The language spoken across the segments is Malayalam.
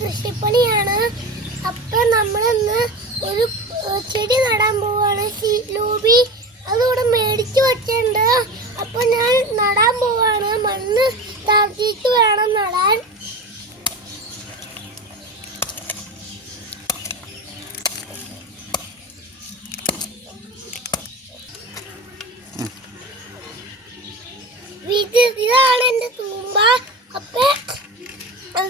കൃഷിപ്പണിയാണ്. അപ്പം നമ്മളിന്ന് ഒരു ചെടി നടാൻ പോവാണ്. ലൂബി അതിവിടെ മേടിച്ചു വച്ചിട്ടുണ്ട്. അപ്പം ഞാൻ നടാൻ പോവാണ്. മണ്ണ് താഴ്ത്തിയിട്ട് വേണം നടാൻ. ഇതാണ് എൻ്റെ തൂമ്പ. അപ്പൊ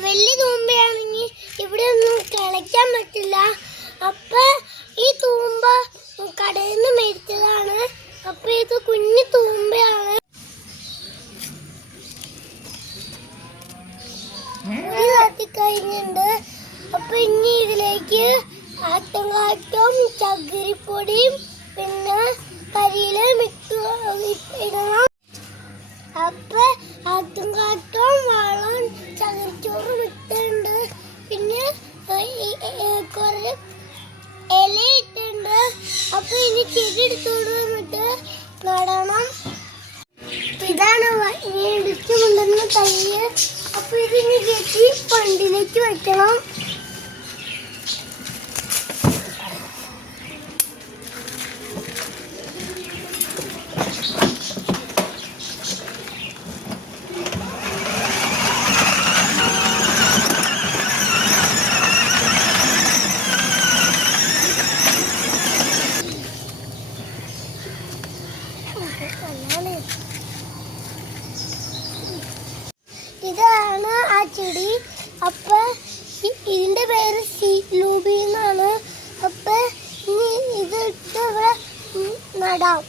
വലിയ തൂമ്പയാണെങ്കിൽ ഇവിടെ ഒന്നും കിളയ്ക്കാൻ പറ്റില്ല. അപ്പൊ ഈ തൂമ്പ കടയിൽ നിന്ന് മേടിച്ചതാണ്. അപ്പൊ ഇത് കുഞ്ഞു തൂമ്പയാണ്. കഴിഞ്ഞിട്ടുണ്ട്. അപ്പൊ ഇനി ഇതിലേക്ക് ആട്ടുംകാട്ടും ചകിരിപ്പൊടിയും പിന്നെ കരിയില ഇടണം. അപ്പൊ ആട്ടുംകാട്ടും വളം ചകിരിച്ചോറും ഇട്ടുണ്ട്. പിന്നെ കുറെ ഇല ഇട്ടുണ്ട്. അപ്പൊ ഇനി ചെടി എടുത്തോണ്ട് വന്നിട്ട് നടണം. ഇതാണ് ഇനി ഇടിച്ചു കൊണ്ടുവന്ന തയ്യ്. അപ്പൊ ഇതിന് കെട്ടി പണ്ടിലേക്ക് വെക്കണം. ഇതാണ് ആ ചെടി. അപ്പൊ ഇതിന്റെ പേര് ലൂബി എന്നാണ്. അപ്പൊ ഇനി ഇതിട്ട് ഇവിടെ നടാം.